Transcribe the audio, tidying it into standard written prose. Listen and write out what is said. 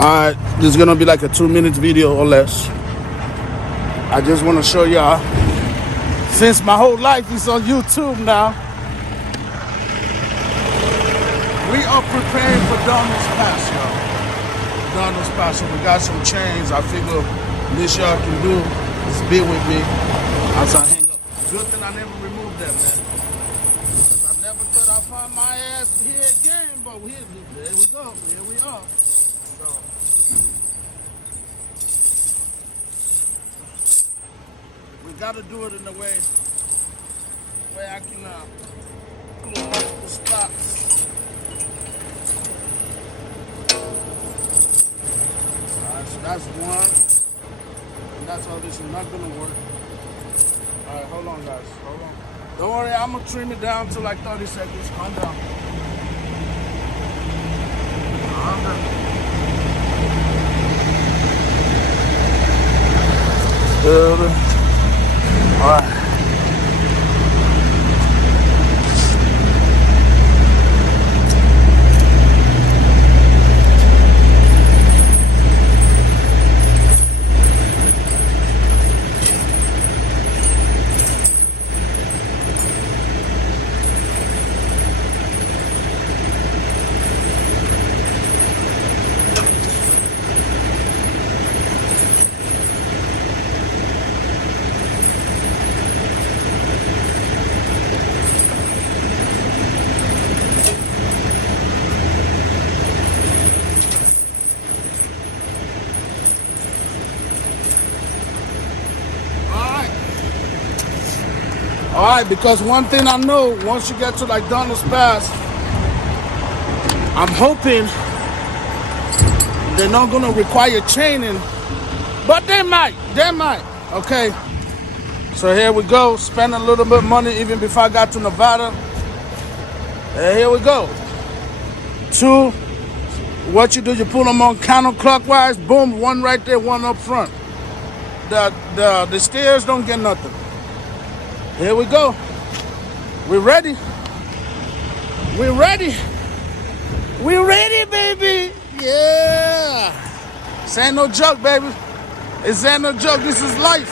Alright, this is gonna be like a 2-minute video or less. I just wanna show y'all, since my whole life is on YouTube now, we are preparing for Donner's Pass, y'all. Donner's Pass, so we got some chains. I figure this y'all can do is be with me as I hang up. Good thing I never removed them, man. Because I never thought I'd find my ass here again, but there we go, here we are. So, we gotta do it in a way where I can close the spots. Alright, so that's one. And that's how this is not gonna work. Alright, hold on guys, hold on. Don't worry, I'm gonna trim it down to like 30 seconds. Calm down. Calm down. Alright. All right, because one thing I know, once you get to like Donner's Pass, I'm hoping they're not gonna require training, but they might, okay? So here we go, spend a little bit of money even before I got to Nevada. And here we go. 2, what you do, you pull them on counterclockwise, boom, one right there, one up front. The stairs don't get nothing. Here we go. We're ready. We're ready. We're ready, baby. Yeah. This ain't no joke, baby. This ain't no joke. This is life.